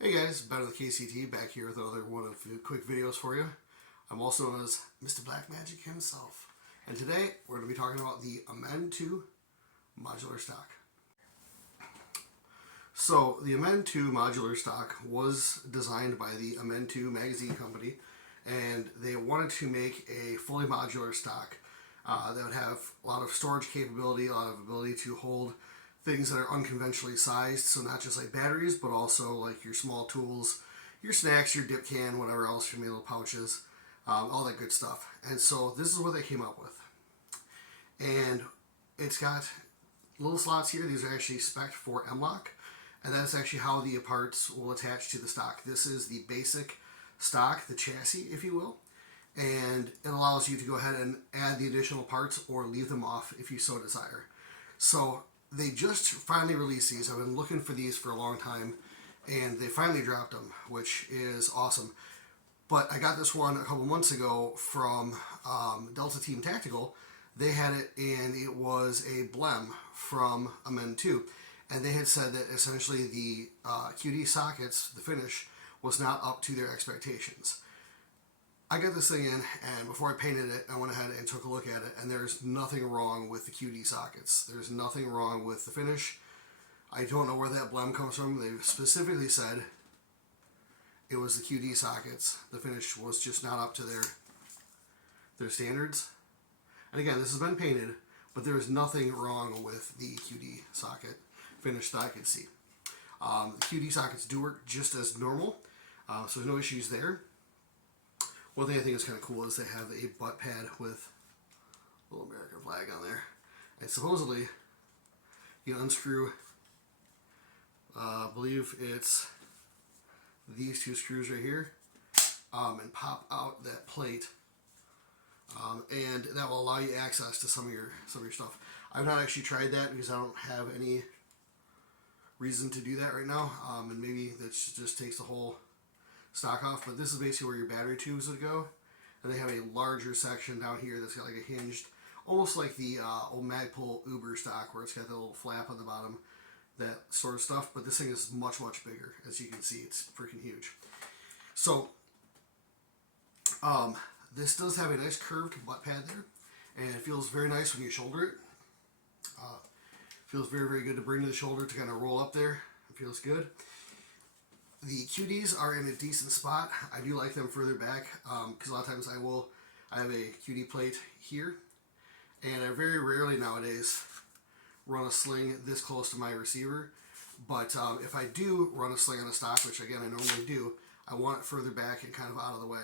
Hey guys, Ben with KCT back here with another one of the quick videos for you. I'm also known as Mr. Black Magic himself. And today we're going to be talking about the Amend2 modular stock. So the Amend2 modular stock was designed by the Amend2 magazine company, and they wanted to make a fully modular stock that would have a lot of storage capability, a lot of ability to hold things that are unconventionally sized, so not just like batteries, but also like your small tools, your snacks, your dip can, whatever else, your little pouches, all that good stuff. And so this is what they came up with. And it's got little slots here. These are actually spec'd for M-LOK, and that's actually how the parts will attach to the stock. This is the basic stock, the chassis, if you will, and it allows you to go ahead and add the additional parts or leave them off if you so desire. So they just finally released these. I've been looking for these for a long time, and they finally dropped them, which is awesome. But I got this one a couple months ago from Delta Team Tactical. They had it, and it was a blem from Amend2, and they had said that essentially the QD sockets, the finish, was not up to their expectations. I got this thing in, and before I painted it, I went ahead and took a look at it, and there's nothing wrong with the QD sockets. There's nothing wrong with the finish. I don't know where that blem comes from. They specifically said it was the QD sockets. The finish was just not up to their standards. And again, this has been painted, but there is nothing wrong with the QD socket finish that I could see. The QD sockets do work just as normal, so there's no issues there. One thing I think is kind of cool is they have a butt pad with a little American flag on there. And supposedly, you unscrew, I believe it's these two screws right here, and pop out that plate. And that will allow you access to some of your stuff. I've not actually tried that because I don't have any reason to do that right now. And maybe that just takes the whole stock off, but this is basically where your battery tubes would go, and they have a larger section down here that's got like a hinged, almost like the old Magpul Uber stock where it's got that little flap on the bottom, that sort of stuff. But this thing is much bigger. As you can see, it's freaking huge. So this does have a nice curved butt pad there, and it feels very nice when you shoulder it. Feels very good to bring to the shoulder to kind of roll up there. It feels good. The QDs are in a decent spot. I do like them further back because a lot of times I have a QD plate here, and I very rarely nowadays run a sling this close to my receiver. But if I do run a sling on a stock, which again I normally do, I want it further back and kind of out of the way.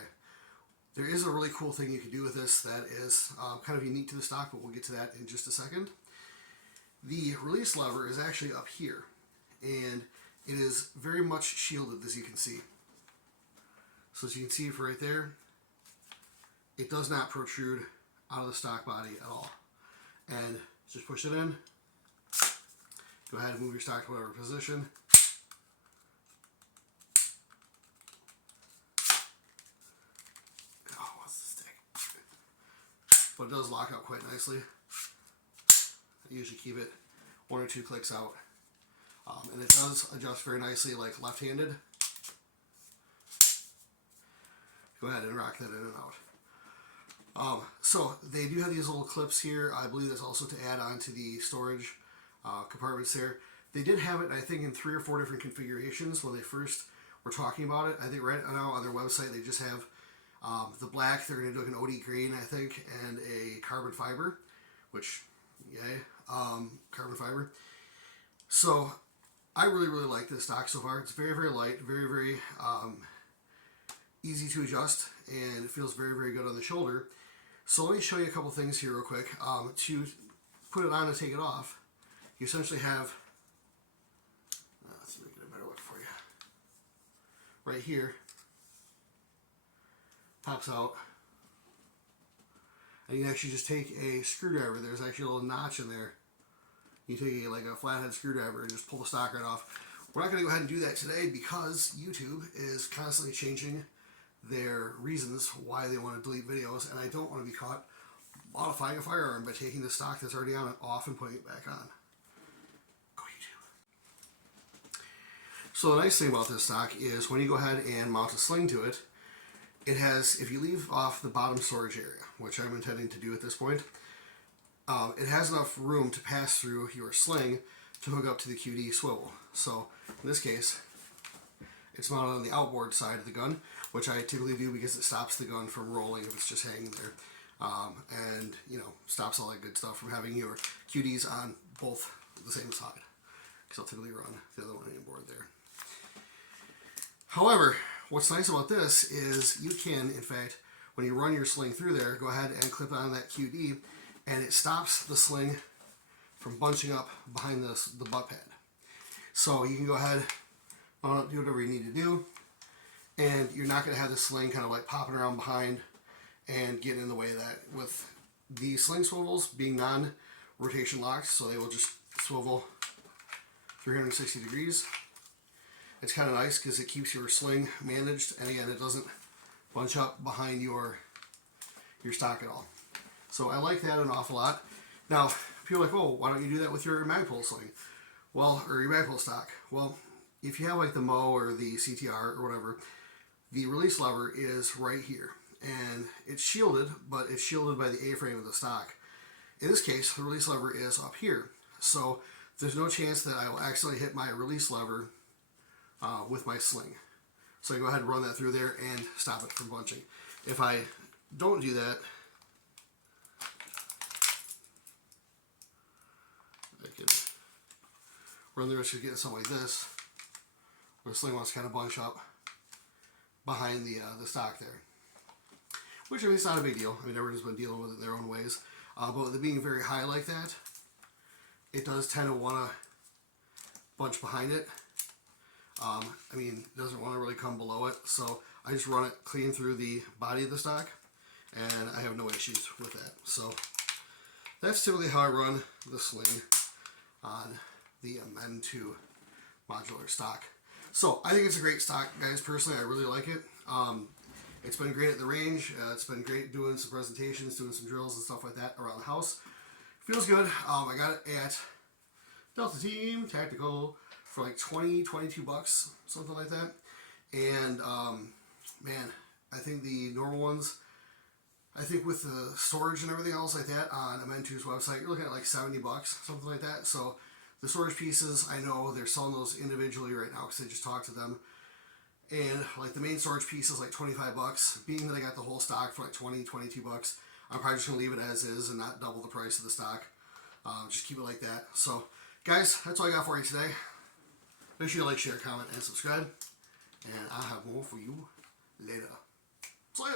There is a really cool thing you can do with this that is kind of unique to the stock, but we'll get to that in just a second. The release lever is actually up here, and it is very much shielded, as you can see. So as you can see it right there, it does not protrude out of the stock body at all. And just push it in. Go ahead and move your stock to whatever position. Oh, what's the stick? But it does lock up quite nicely. I usually keep it 1 or 2 clicks out. And it does adjust very nicely, like left-handed. Go ahead and rock that in and out. So they do have these little clips here. I believe that's also to add on to the storage compartments there. They did have it, I think, in 3 or 4 different configurations when they first were talking about it. I think right now on their website they just have the black. They're going to do like an OD green, I think, and a carbon fiber, which, yay, carbon fiber. So I really like this stock so far. It's very light, very easy to adjust, and it feels very good on the shoulder. So let me show you a couple things here real quick. To put it on and take it off, you essentially have, let's make it a better look for you. Right here, pops out, and you can actually just take a screwdriver. There's actually a little notch in there. You take like a flathead screwdriver and just pull the stock right off. We're not going to go ahead and do that today because YouTube is constantly changing their reasons why they want to delete videos, and I don't want to be caught modifying a firearm by taking the stock that's already on it off and putting it back on. Go YouTube. So the nice thing about this stock is when you go ahead and mount a sling to it, it has, if you leave off the bottom storage area, which I'm intending to do at this point, it has enough room to pass through your sling to hook up to the QD swivel. So in this case, it's mounted on the outboard side of the gun, which I typically do because it stops the gun from rolling if it's just hanging there. And, you know, stops all that good stuff from having your QDs on both the same side. Because I'll typically run the other one inboard there. However, what's nice about this is you can, in fact, when you run your sling through there, go ahead and clip on that QD, and it stops the sling from bunching up behind the butt pad. So you can go ahead, do whatever you need to do, and you're not going to have the sling kind of like popping around behind and getting in the way of that. With the sling swivels being non-rotation locked, so they will just swivel 360 degrees. It's kind of nice because it keeps your sling managed, and again, it doesn't bunch up behind your stock at all. So I like that an awful lot. Now, people are like, oh, why don't you do that with your Magpul sling? Well, or your Magpul stock. Well, if you have like the Mo or the CTR or whatever, the release lever is right here. And it's shielded, but it's shielded by the A-frame of the stock. In this case, the release lever is up here. So there's no chance that I will accidentally hit my release lever with my sling. So I go ahead and run that through there and stop it from bunching. If I don't do that, I can run the risk of getting something like this, where the sling wants to kind of bunch up behind the stock there. Which, I mean, it's not a big deal. I mean, everyone's been dealing with it in their own ways. But with it being very high like that, it does tend to want to bunch behind it. I mean, it doesn't want to really come below it. So I just run it clean through the body of the stock, and I have no issues with that. So that's typically how I run the sling on the Amend2 modular stock. So I think it's a great stock, guys. Personally, I really like it. It's been great at the range. It's been great doing some presentations, doing some drills and stuff like that around the house. Feels good. I got it at Delta Team Tactical for like 22 bucks, something like that. And man, I think the normal ones, I think with the storage and everything else like that on Amend2's website, you're looking at like 70 bucks, something like that. So the storage pieces, I know they're selling those individually right now because I just talked to them. And like the main storage piece is like 25 bucks. Being that I got the whole stock for like 22 bucks, I'm probably just going to leave it as is and not double the price of the stock. Just keep it like that. So guys, that's all I got for you today. Make sure you like, share, comment, and subscribe. And I'll have more for you later. See ya!